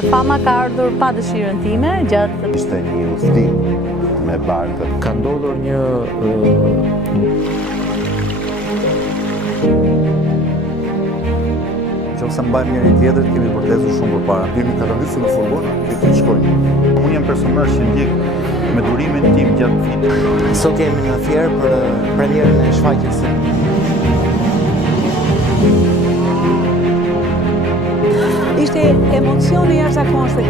Fama ka ardhur pa dëshirën time gjatë. Ishte një udhëtim me barkë. Ka ndodhur një Nëse mbajmë njëri tjetrit, kemi përtezur shumë përpara. Kemi katalisë në furgon, ti shkojnë. Unë jam personazh që ndjek me durimin tim gjatë vitit. Sot jemi në Fier për premierën e shfaqjes. Ishte emocioni jashtëzakonshëm.